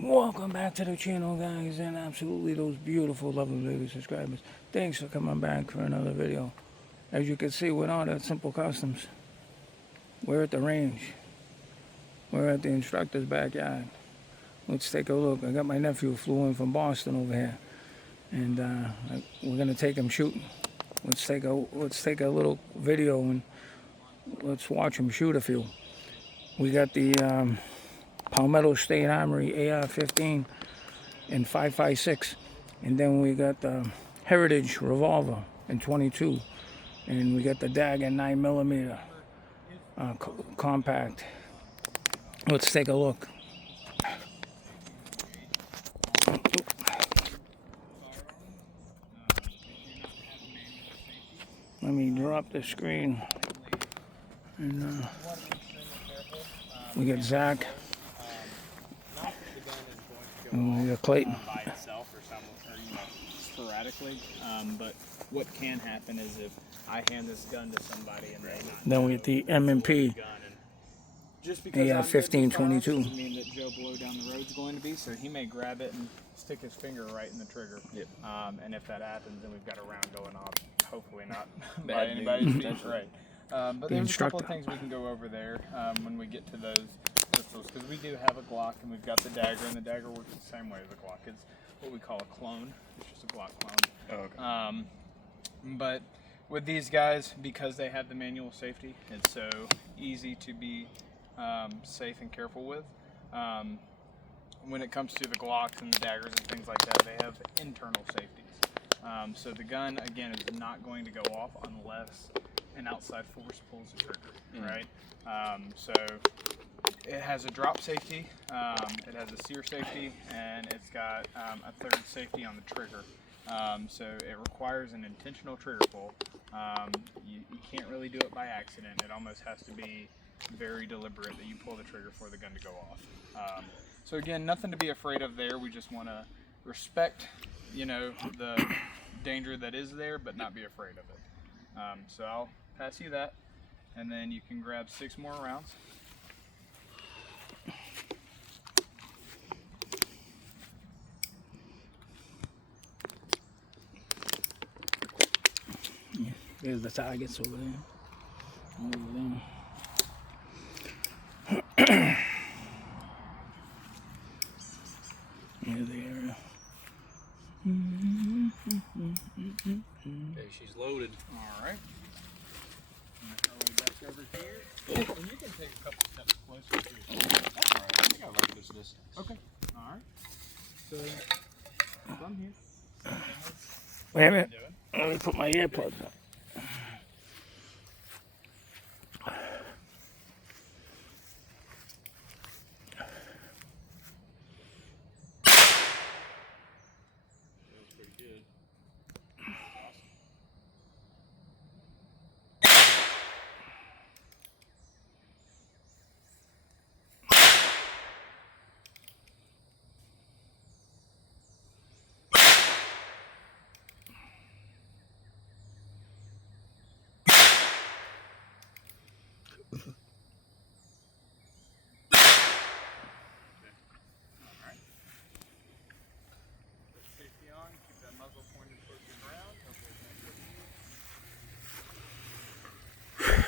Welcome back to the channel, guys, and absolutely those beautiful, lovely baby subscribers. Thanks for coming back for another video. As you can see, with all that Simple Customs, we're at the range. We're at the instructor's backyard. Let's take a look. I got my nephew flew in from Boston over here, and we're gonna take him shooting. Let's take a little video and let's watch him shoot a few. We got the Palmetto State Armory AR-15 and 5.56, and then we got the Heritage revolver in 22, and we got the Dagger 9mm compact. Let's take a look. Let me drop the screen, and we got Zach. And we got Clayton. By itself or sporadically. But what can happen is if I hand this gun to somebody and they Then we get the M&P just because AR-15 22. doesn't mean that Joe Blow down the road is going to be. So he may grab it and stick his finger right in the trigger. Yep. And if that happens, then we've got a round going off. Hopefully not by anybody's feet. Right. But there's a couple of things we can go over there when we get to those pistols, because we do have a Glock and we've got the Dagger, and the Dagger works the same way as the Glock. It's what we call a clone. It's just a Glock clone. Oh, okay. But with these guys, because they have the manual safety, it's so easy to be safe and careful with. When it comes to the Glocks and the Daggers and things like that, they have internal safeties. So the gun, again, is not going to go off unless an outside force pulls the trigger, right? So it has a drop safety, it has a sear safety, and it's got a third safety on the trigger. So it requires an intentional trigger pull. You can't really do it by accident. It almost has to be very deliberate that you pull the trigger for the gun to go off. So again, nothing to be afraid of there. We just want to respect, the danger that is there, but not be afraid of it. So I'll pass you that, and then you can grab 6 more rounds. There's the targets over there. Over there. Here's the area. Okay, she's loaded. All right. I'm gonna throw it back over here. And you can take a couple steps closer to it. That's all right. I think I like this distance. Okay. All right. So I'm here. Wait a minute. Let me put my AirPods on. Safety on. Keep that muzzle pointed towards the ground. Hopefully it's not good.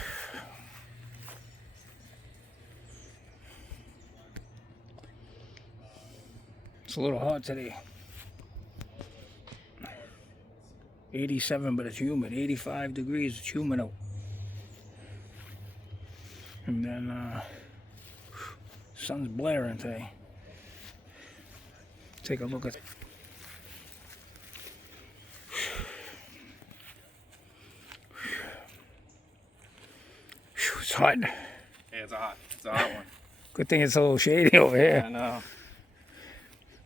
It's a little hot today. 87, but it's humid. 85 degrees, it's humid out. And then, sun's blaring today. Take a look at it. It's hot. Yeah, it's a hot one. Good thing it's a little shady over here. I know.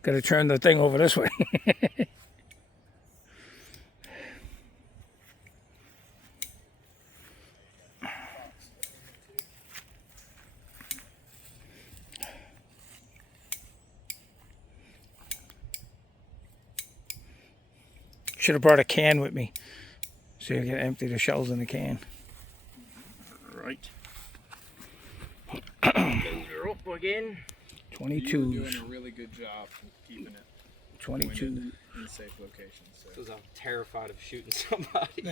Gotta turn the thing over this way. Should have brought a can with me so you can empty the shells in the can. Right. Those are up again. You were 22s. doing a really good job of keeping it 22. pointed in safe locations. So. Because I'm terrified of shooting somebody.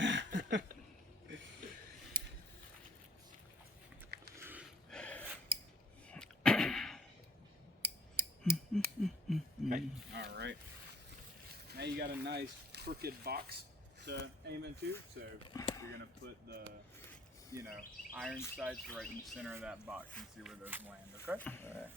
All right. Now you got a nice crooked box to aim into, so you're gonna put the, iron sights right in the center of that box and see where those land. Okay. All right.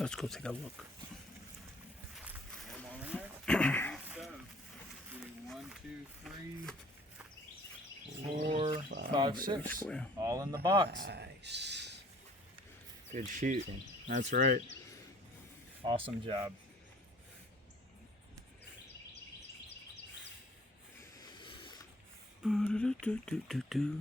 Let's go take a look. Come on in there. So, 1, 2, 3, 4, 5, 6. Square. All in the box. Nice. Good shooting. That's right. Awesome job. Do-do-do-do-do-do.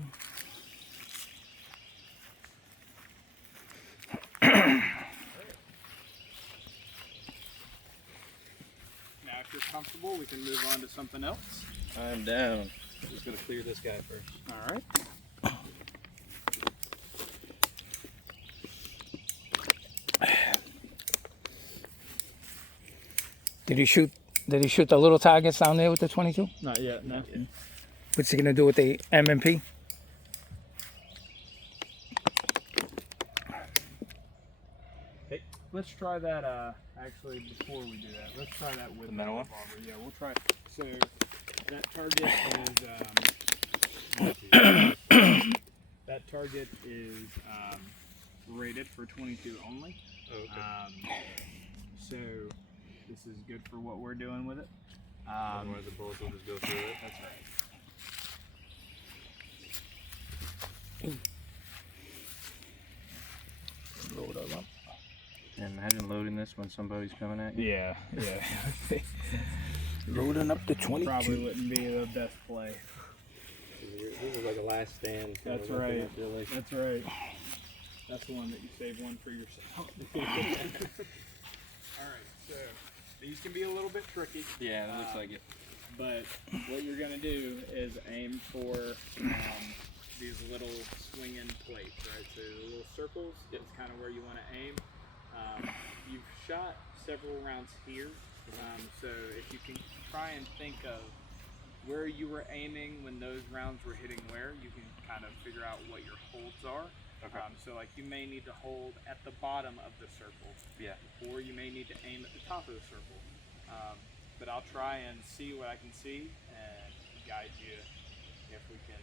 Now, if you're comfortable, we can move on to something else. I'm down. I'm just gonna clear this guy first. All right. Did he shoot the little targets down there with the 22? Not yet, no. What's he gonna do with the M&P? Hey, let's try that, actually, before we do that, let's try that with The metal one? revolver. Yeah, we'll try. So, that target is, that target is rated for 22 only. Oh, okay. So, this is good for what we're doing with it. Otherwise the bullets will just go through it. That's right. Load them up. Imagine loading this when somebody's coming at you. Yeah, yeah. Loading up the 22. Probably wouldn't be the best play. This is like a last stand. That's right. That's right. That's the one that you save one for yourself. Alright, so these can be a little bit tricky. Yeah, it looks like it. But what you're going to do is aim for these little swinging plates, right? So the little circles is kind of where you want to aim. You've shot several rounds here, so if you can try and think of where you were aiming when those rounds were hitting where, you can kind of figure out what your holds are. Okay. So like you may need to hold at the bottom of the circle, Yeah. or you may need to aim at the top of the circle. But I'll try and see what I can see and guide you if we can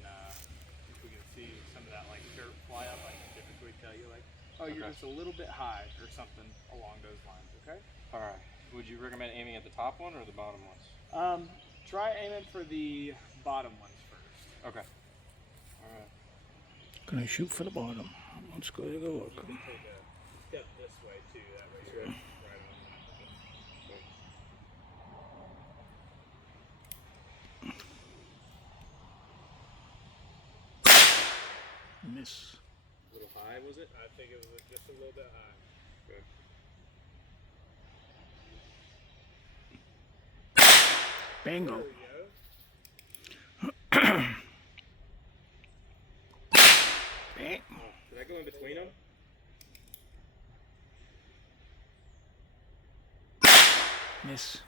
see some of that like dirt fly up. I can typically tell you like, oh, you're Okay. just a little bit high or something along those lines. Okay. All right. Would you recommend aiming at the top one or the bottom ones? Try aiming for the bottom ones first. Okay. All right. Gonna shoot for the bottom. Let's go take a look. You can take a step this way too. That way you're right on. Miss. A little high, was it? I think it was just a little bit high. Good. Bingo. There we go. Bang. Did I go in between them? Miss.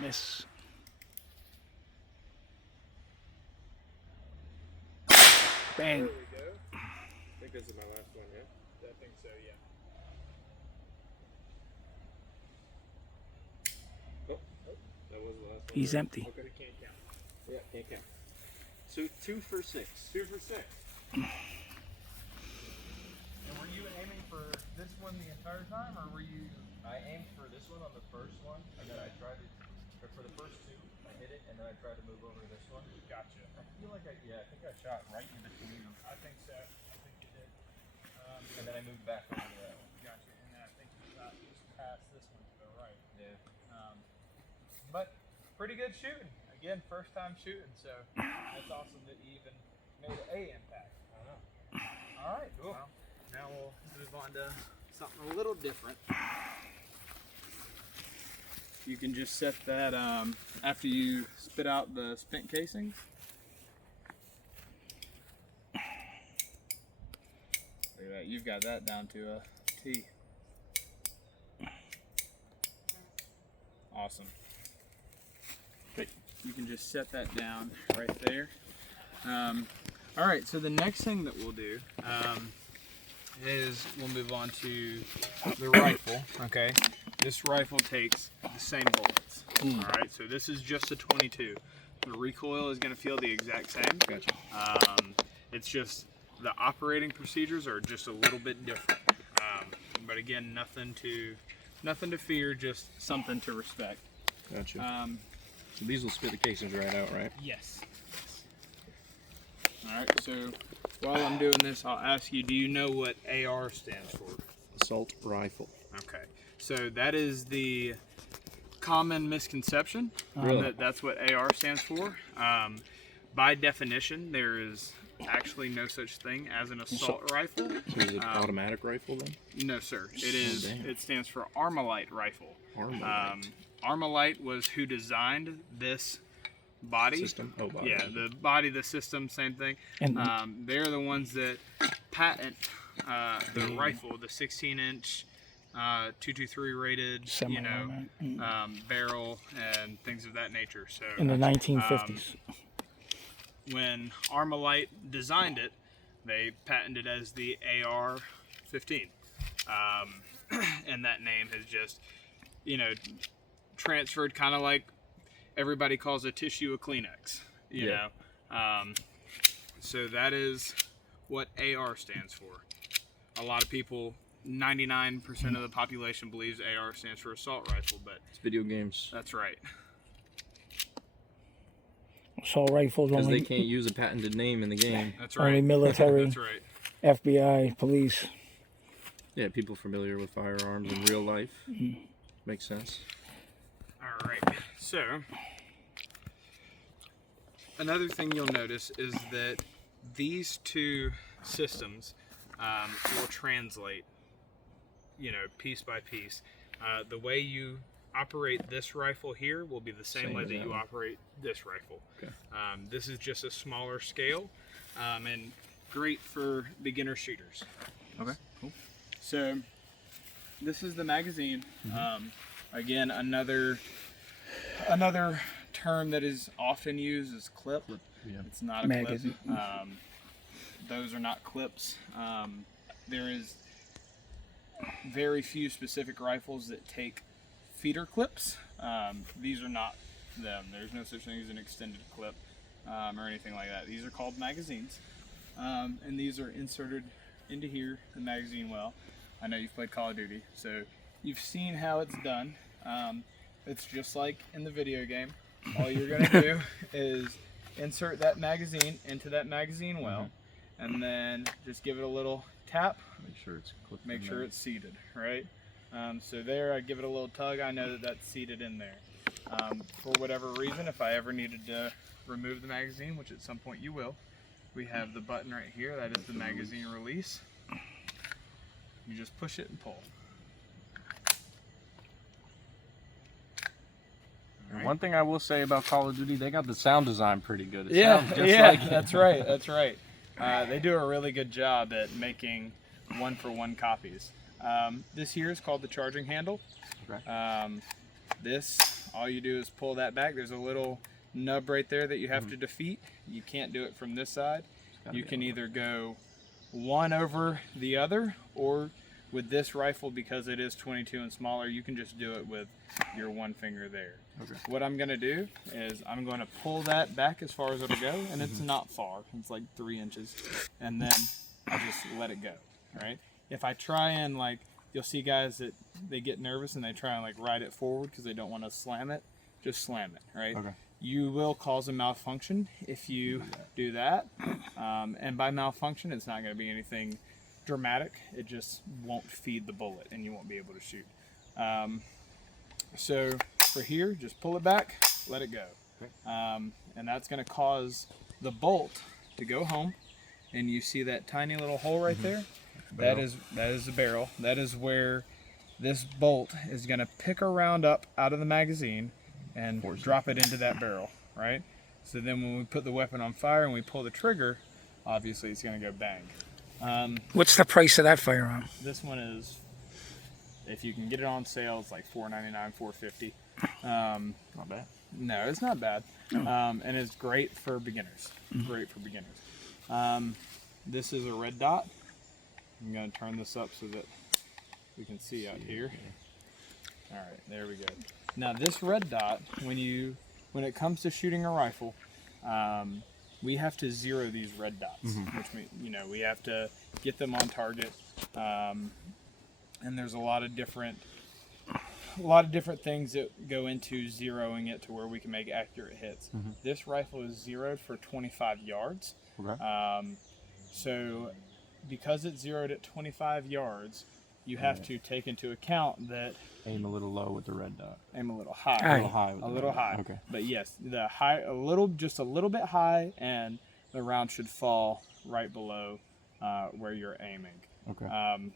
Miss. Bang. There we go. I think this is my last one, yeah? I think so, yeah. Oh, that was the last one. He's empty. Okay, can't count. Yeah, can't count. So 2 for 6. 2 for 6. And were you aiming for this one the entire entire time, or were you? I aimed for this one on the first one, and then I tried to, or for the first two, I hit it, and then I tried to move over to this one. Gotcha. I feel like I think I shot right in between them, I think so. I think you did. and then I moved back over to that one. Gotcha. And then I think you got just past this one to the right. Yeah. But pretty good shooting. Again, first time shooting, so that's awesome that you even made an impact. I know. All right, cool. Well, now we'll move on to something a little different. You can just set that after you spit out the spent casings. Look at that, you've got that down to a T. Awesome. Okay, you can just set that down right there. All right, so the next thing that we'll do is we'll move on to the rifle. Okay, this rifle takes the same bullets. All right, so this is just a 22. The recoil is going to feel the exact same. Gotcha. It's just the operating procedures are just a little bit different. But again, nothing to fear, just something to respect. Gotcha. So these will spit the casings right out, right? Yes. All right, so while I'm doing this, I'll ask you, do you know what AR stands for? Assault rifle. Okay, so that is the common misconception. Really? That's what AR stands for. By definition, there is actually no such thing as an assault rifle. So is it automatic rifle then? No, sir. It is. damn. It stands for Armalite rifle. Armalite. Armalite was who designed this body. System? Oh, body. Yeah, the body, the system, same thing. And They're the ones that patent the rifle, the 16-inch, 223 rated, barrel and things of that nature. So in the 1950s. when Armalite designed it, they patented it as the AR-15, and that name has just, transferred, kind of like everybody calls a tissue a Kleenex, you know. So that is what AR stands for. A lot of people, 99% of the population believes AR stands for assault rifle, but It's video games. that's right. Assault rifles Because only, they can't use a patented name in the game. That's right. only military, That's right. FBI, police. Yeah, people familiar with firearms in real life. Makes sense. All right. So another thing you'll notice is that these two systems will translate, piece by piece. The way you operate this rifle here will be the same way that you operate this rifle. Okay. This is just a smaller scale and great for beginner shooters. Okay, cool. So this is the magazine. Again, another term that is often used is clip. Yeah. It's not a Magazine. clip. Those are not clips. There is very few specific rifles that take feeder clips. These are not them. There's no such thing as an extended clip or anything like that. These are called magazines, and these are inserted into here, the magazine well. I know you've played Call of Duty, so you've seen how it's done. It's just like in the video game. All you're going to do is insert that magazine into that magazine well, and then just give it a little tap. Make sure it's clipped. Make sure it's seated, right? So there, I give it a little tug. I know that that's seated in there. For whatever reason, if I ever needed to remove the magazine, which at some point you will, we have the button right here. That is the magazine release. You just push it and pull. Right. One thing I will say about Call of Duty, they got the sound design pretty good. It Yeah, sounds just like it. that's right. That's right. They do a really good job at making one-for-one copies. This here is called the charging handle. Okay. This, all you do is pull that back. There's a little nub right there that you have to defeat. You can't do it from this side. You can either go one over the other, or with this rifle, because it is 22 and smaller, you can just do it with your one finger there. Okay. What I'm going to do is I'm going to pull that back as far as it'll go, and it's not far. It's like 3 inches, and then I just let it go. Right? If I try and you'll see guys that they get nervous and they try and like ride it forward because they don't want to slam it. Just slam it, right? Okay. You will cause a malfunction if you do that. And by malfunction, it's not going to be anything dramatic. It just won't feed the bullet and you won't be able to shoot. So for here, just pull it back, let it go. And that's going to cause the bolt to go home. And you see that tiny little hole right there? That is the barrel. That is where this bolt is going to pick a round up out of the magazine and drop it into that barrel, right? So then when we put the weapon on fire and we pull the trigger, obviously it's going to go bang. What's the price of that firearm? This one is, if you can get it on sale, it's like $4.99, $4.50. Not bad. No, it's not bad. And it's great for beginners. Great for beginners. This is a red dot. I'm going to turn this up so that we can see out here. All right, there we go. Now this red dot, when it comes to shooting a rifle, we have to zero these red dots, which means we have to get them on target. And there's a lot of different things that go into zeroing it to where we can make accurate hits. This rifle is zeroed for 25 yards. Okay. So because it's zeroed at 25 yards, you have to take into account that Aim a little low with the red dot. aim a little high. Aye. A little high. With A the little red dot. high. Okay. But yes, the high, just a little bit high, and the round should fall right below where you're aiming. Okay.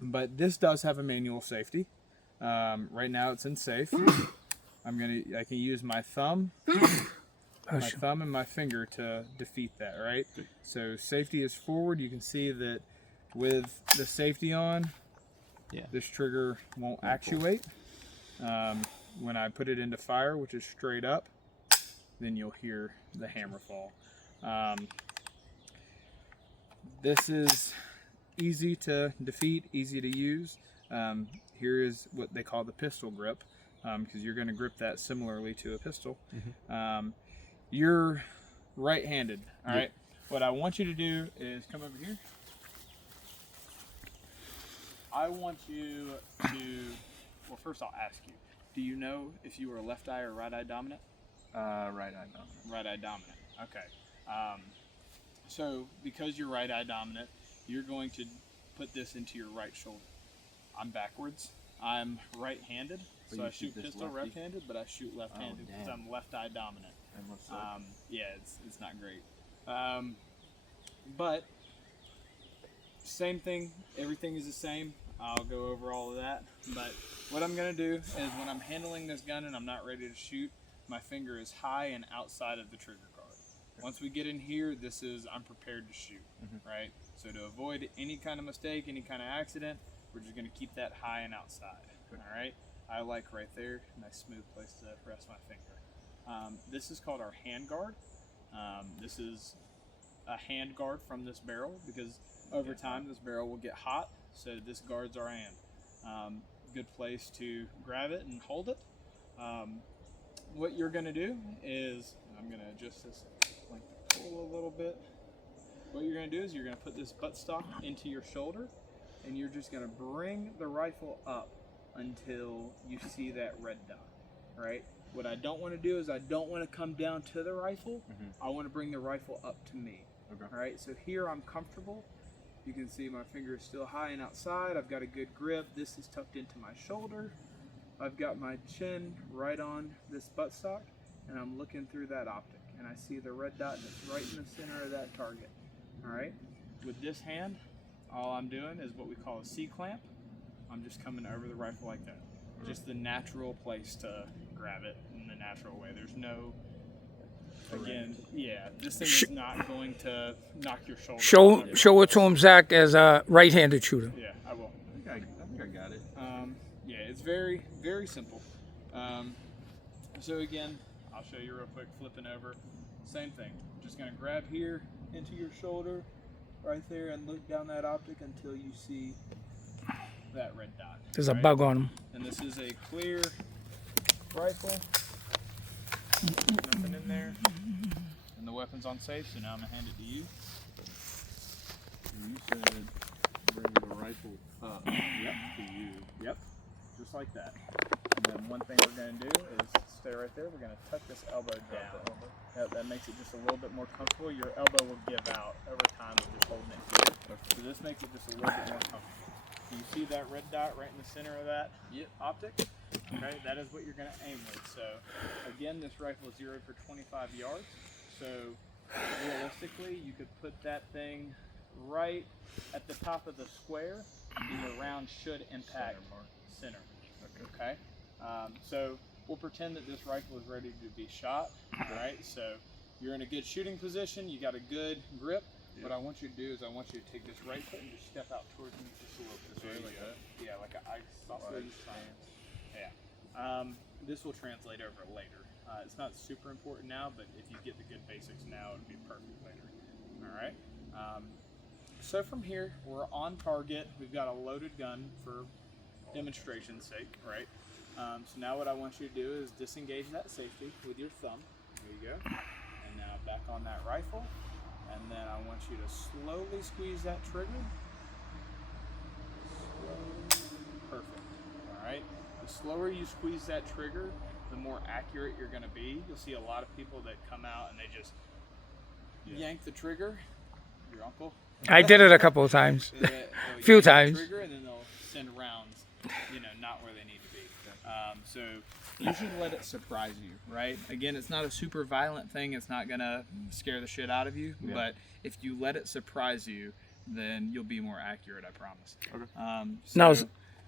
But this does have a manual safety. Right now it's in safe. I can use my thumb, and my finger to defeat that, right? So safety is forward. You can see that with the safety on, this trigger won't actuate. When I put it into fire, which is straight up, then you'll hear the hammer fall. This is easy to defeat, easy to use. Here is what they call the pistol grip, because you're going to grip that similarly to a pistol. You're right-handed, all right? What I want you to do is come over here. I want you to, well, first I'll ask you, do you know if you were a left eye or right eye dominant? Right eye dominant. Right eye dominant, okay. So because you're right eye dominant, you're going to put this into your right shoulder. I'm backwards. I'm right-handed, so I shoot pistol left-handed, but I shoot left-handed because I'm left eye dominant. Yeah, it's not great. But same thing, everything is the same. I'll go over all of that. But what I'm gonna do is when I'm handling this gun and I'm not ready to shoot, my finger is high and outside of the trigger guard. Once we get in here, I'm prepared to shoot, right? So to avoid any kind of mistake, any kind of accident, we're just gonna keep that high and outside, all right? I like right there, nice smooth place to rest my finger. This is called our hand guard. This is a hand guard from this barrel because over time this barrel will get hot, so this guards our hand. Good place to grab it and hold it. What you're gonna do is, I'm gonna adjust this length of pull a little bit. What you're gonna do is you're gonna put this buttstock into your shoulder and you're just gonna bring the rifle up until you see that red dot, right? What I don't want to do is I don't want to come down to the rifle. I want to bring the rifle up to me. All right, so here I'm comfortable. You can see my finger is still high and outside. I've got a good grip. This is tucked into my shoulder. I've got my chin right on this buttstock, and I'm looking through that optic, and I see the red dot, and it's right in the center of that target. All right, with this hand, all I'm doing is what we call a C-clamp. I'm just coming over the rifle like that. Just the natural place to grab it in the natural way. There's no, again, this thing is not going to knock your shoulder off. Show it to him, Zach, as a right-handed shooter. Yeah, I will. I think I got it. Yeah, it's very, very simple. So again, I'll show you real quick, flipping over. Same thing. Just gonna grab here into your shoulder, right there, and look down that optic until you see that red dot. There's a bug on him. And this is a clear rifle. Nothing in there. And the weapon's on safe, so now I'm gonna hand it to you. You said bring the rifle up. Yep. To just like that. And then one thing we're going to do is stay right there. We're going to tuck this elbow down. That makes it just a little bit more comfortable. Your elbow will give out over time of just holding it here. So this makes it just a little bit more comfortable. Do you see that red dot right in the center of that optic? Okay, that is what you're going to aim with. So again, this rifle is zeroed for 25 yards. So realistically, you could put that thing right at the top of the square, and your round should impact center. Okay. So we'll pretend that this rifle is ready to be shot. All right. So you're in a good shooting position. You got a good grip. What I want you to do is I want you to take this right foot and just step out towards me just a little bit. This way, like that. Yeah, like an ice sausage. Yeah. This will translate over later. It's not super important now, but if you get the good basics now, it'll be perfect later. All right. So from here, we're on target. We've got a loaded gun for demonstration's sake, right? So now what I want you to do is disengage that safety with your thumb. There you go. And now back on that rifle. And then I want you to slowly squeeze that trigger. Slowly. Perfect. All right. The slower you squeeze that trigger, the more accurate you're going to be. You'll see a lot of people that come out and they just yank the trigger. Your uncle. I did it a couple of times. A Few times. Trigger, and then they'll send rounds, not where they need to be. So you should let it surprise you, right? Again, it's not a super violent thing. It's not gonna scare the shit out of you. Yeah. But if you let it surprise you, then you'll be more accurate. I promise. Okay. Now,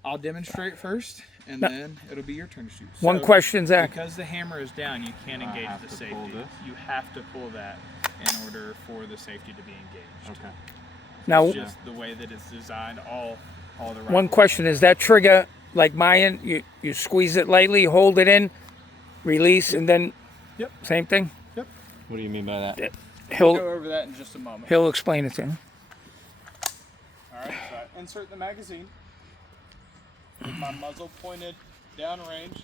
I'll demonstrate first, and then it'll be your turn to shoot. One question, Zach. Because the hammer is down, you can't engage the safety. You have to pull that in order for the safety to be engaged. Okay. Now, it's just the way that it's designed. All the right. One question is that trigger like mine? You squeeze it lightly, hold it in, release, and then. Yep. Same thing. Yep. What do you mean by that? We'll go over that in just a moment. He'll explain it to him. All right. So I insert the magazine with my muzzle pointed downrange.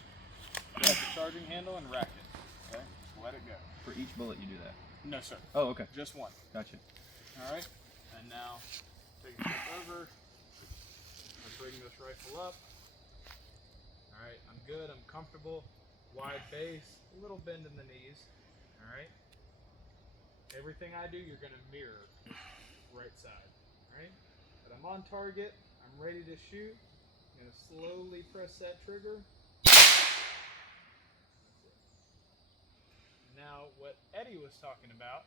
Grab the charging handle and rack it. Okay. Let it go. For each bullet, you do that? No, sir. Oh, okay. Just one. Gotcha. All right. And now take a step over. I bring this rifle up. All right. I'm good. I'm comfortable. Wide base. A little bend in the knees. All right. Everything I do, you're going to mirror this right side. All right. But I'm on target. I'm ready to shoot. I'm going to slowly press that trigger. Now, what Eddie was talking about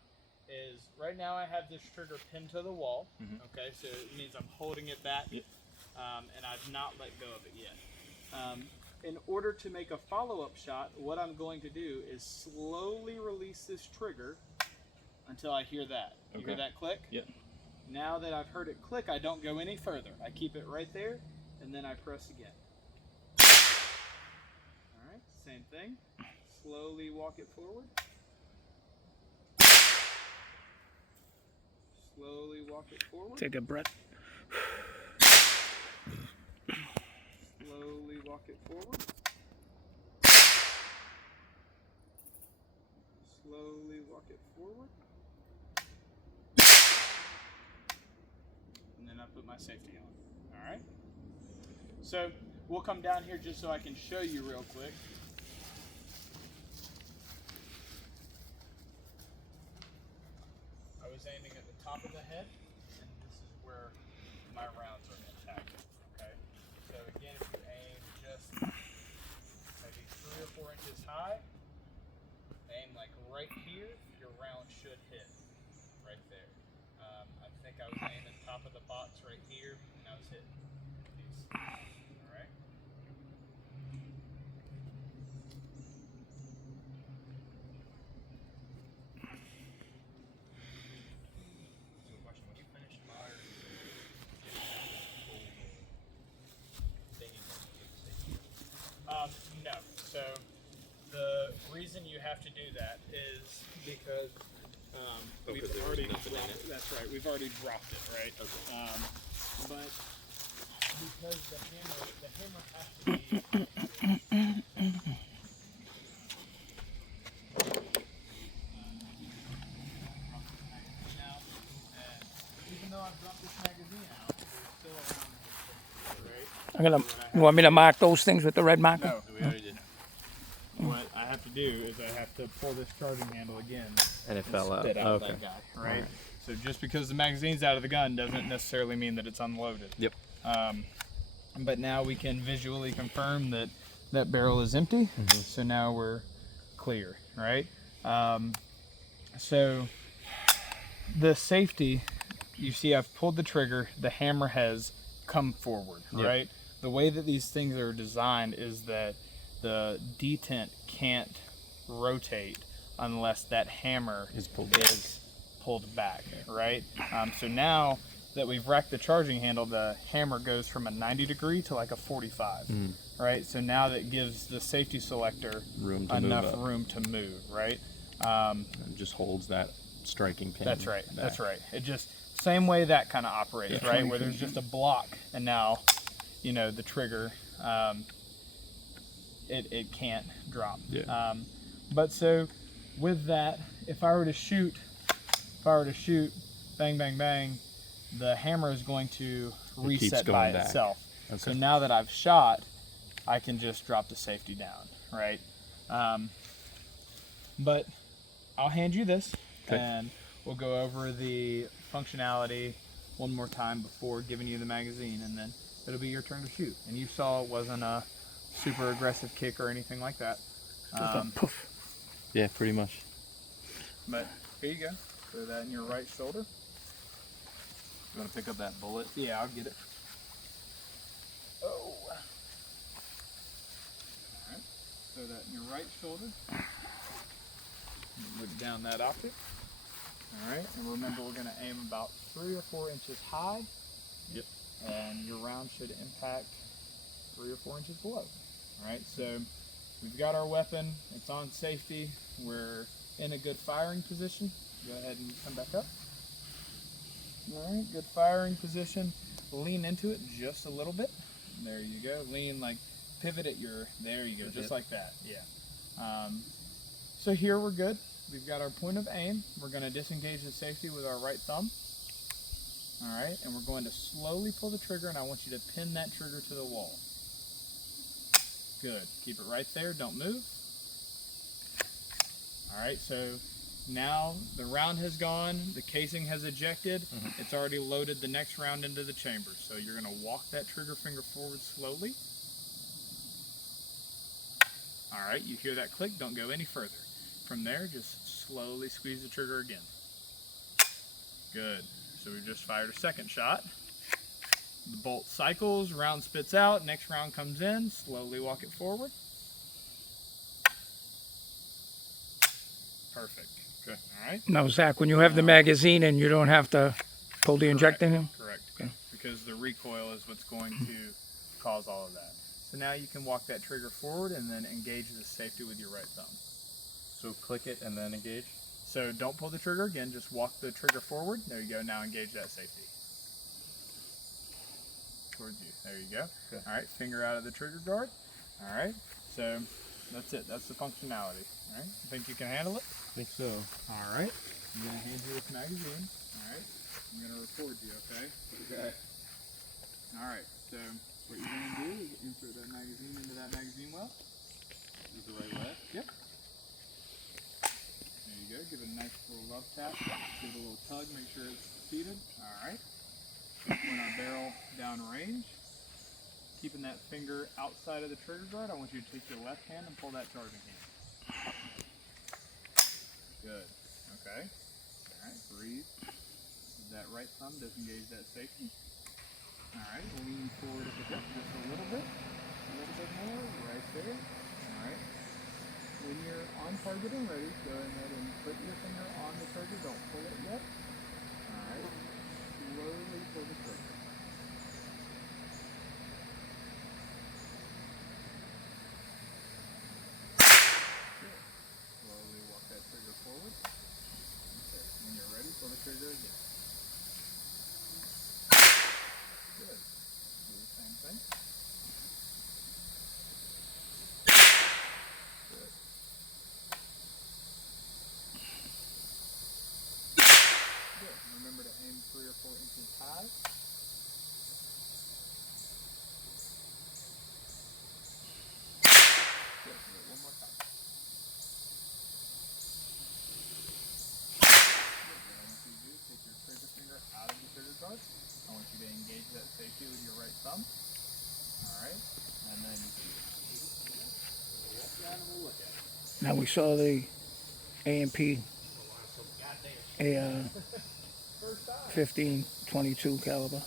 is right now I have this trigger pinned to the wall. Okay, so it means I'm holding it back, and I've not let go of it yet. In order to make a follow-up shot, what I'm going to do is slowly release this trigger until I hear that. You hear that click? Yep. Now that I've heard it click, I don't go any further. I keep it right there, and then I press again. All right, same thing. Slowly walk it forward. Slowly walk it forward. Take a breath. Slowly walk it forward. Slowly walk it forward. And then I put my safety on. All right. So we'll come down here just so I can show you real quick. I was aiming at the top of the head, and this is where my rounds are impacted. Okay. So again, if you aim just maybe 3 or 4 inches high, aim like right here, your round should hit right there. I think I was aiming top of the box right here, and I was hitting these. All right. No. So the reason you have to do that is because we've already dropped it. That's right. We've already dropped it, right? Okay. But because the hammer has to be. Now, even though I've dropped this magazine out, there's still a round in this, right? You want me to mark those things with the red marker? No. We already did. What I have to do is I have to pull this charging handle again And it fell out. spit out Okay. that guy, right? So just because the magazine's out of the gun doesn't necessarily mean that it's unloaded. Yep. But now we can visually confirm that that barrel is empty. So now we're clear, right? So the safety, you see I've pulled the trigger, the hammer has come forward, right? The way that these things are designed is that the detent can't rotate unless that hammer Is pulled back, right? So now that we've racked the charging handle, the hammer goes from a 90 degree to like a 45, right? So now that gives the safety selector Room to enough move up. room to move, right? It just holds that striking pin. That's right. back. That's right. It just same way that kind of operates, Yeah. right? Where there's just a block, and now, you know, the trigger, it can't drop. Yeah. But so with that, if I were to shoot, bang, bang, bang, the hammer is going to reset by going back. itself. Okay. So now that I've shot, I can just drop the safety down, right? But I'll hand you this, Okay. and we'll go over the functionality one more time before giving you the magazine, and then it'll be your turn to shoot. And you saw it wasn't a super aggressive kick or anything like that. Poof. Yeah, pretty much. But here you go. Throw that in your right shoulder. You want to pick up that bullet? Yeah, I'll get it. Oh. Alright. Throw that in your right shoulder. Look down that optic. Alright, and remember we're going to aim about 3 or 4 inches high. Yep. And your round should impact 3 or 4 inches below. Alright, so we've got our weapon. It's on safety. We're in a good firing position. Go ahead and come back up. Alright, good firing position. Lean into it just a little bit. There you go. Lean, like pivot at your, there you go, just like that. Yeah. So here we're good. We've got our point of aim. We're going to disengage the safety with our right thumb. Alright, and we're going to slowly pull the trigger, and I want you to pin that trigger to the wall. Good. Keep it right there. Don't move. Alright, so now the round has gone, the casing has ejected, it's already loaded the next round into the chamber. So you're going to walk that trigger finger forward slowly. Alright, you hear that click, don't go any further. From there, just slowly squeeze the trigger again. Good. So we just fired a second shot. The bolt cycles, round spits out, next round comes in, slowly walk it forward. Perfect. Okay. Alright. Now, Zach, when you have the magazine and you don't have to pull the injector in? Correct. Okay. Because the recoil is what's going to cause all of that. So now you can walk that trigger forward and then engage the safety with your right thumb. So click it and then engage. So don't pull the trigger again, just walk the trigger forward. There you go, now engage that safety. Towards you, there you go. Okay. All right, finger out of the trigger guard. All right, so that's it, that's the functionality. All right, you think you can handle it? I think so. All right, I'm gonna hand you this magazine. All right, I'm gonna record you, okay? Okay. All right, so what you're gonna do is insert that magazine into that magazine well. Is the right way? Yep. There you go. Give it a nice little love tap. Give it a little tug. Make sure it's seated. All right. Point our barrel down range. Keeping that finger outside of the trigger guard, I want you to take your left hand and pull that charging hand. Good. Okay. All right. Breathe. With that right thumb, disengage that safety. All right. Lean forward at the hip just a little bit. A little bit more. Right there. All right. When you're on target and ready, go ahead and put your finger on the trigger. Don't pull it yet. Alright. Slowly pull the trigger. Good. Slowly walk that trigger forward. Okay. When you're ready, pull the trigger again. Good. Do the same thing. Good. Good. Remember to aim 3 or 4 inches high. Now we saw the A&P, a 15-22 caliber,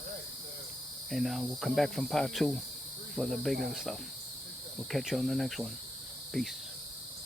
and we'll come back from part 2 for the bigger stuff. We'll catch you on the next one. Peace.